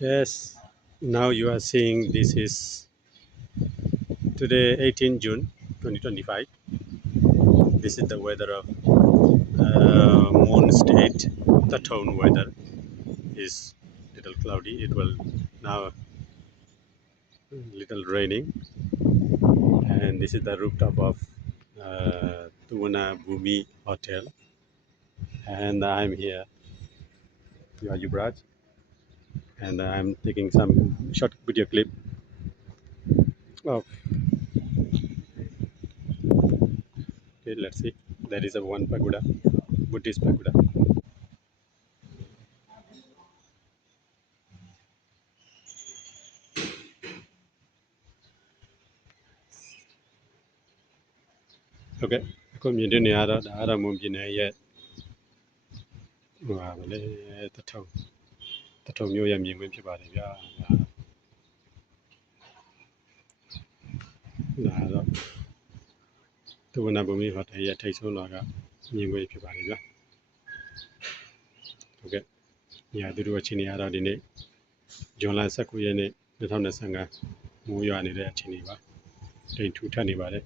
Yes, now you are seeing this is today 18 June 2025. This is the weather of Moon State. The town weather is little cloudy. It will now little raining, and this is the rooftop of Tuvana Bhumi Hotel, and I'm here. You are Yuvraj, and I'm taking some short video clip of. Okay, let's see. There is a one pagoda, Buddhist pagoda. Okay, အခုမြင်တဲ့နေရာတော့ဒါကတော့မွန်ပြည်နယ်ရဲ့ဟိုပါလေတထုံမျိုးရဲ့မြင်ကွင်းဖြစ်ပါတယ်ဗျာဒါတော့သူဝနာဘုံမီဟိုတယ်ရဲ့ထိတ်ဆုံးတော့ကမြင်ကွင်းဖြစ်ပါတယ်ဗျာဟုတ်ကဲ့နေရာသူတို့အခြေအနေရတော့ဒီနေ့ဇွန်လ19ရက်နေ့2025မိုးရွာနေတဲ့အချိန်တွေပါတိမ်ထူထပ်နေပါတယ်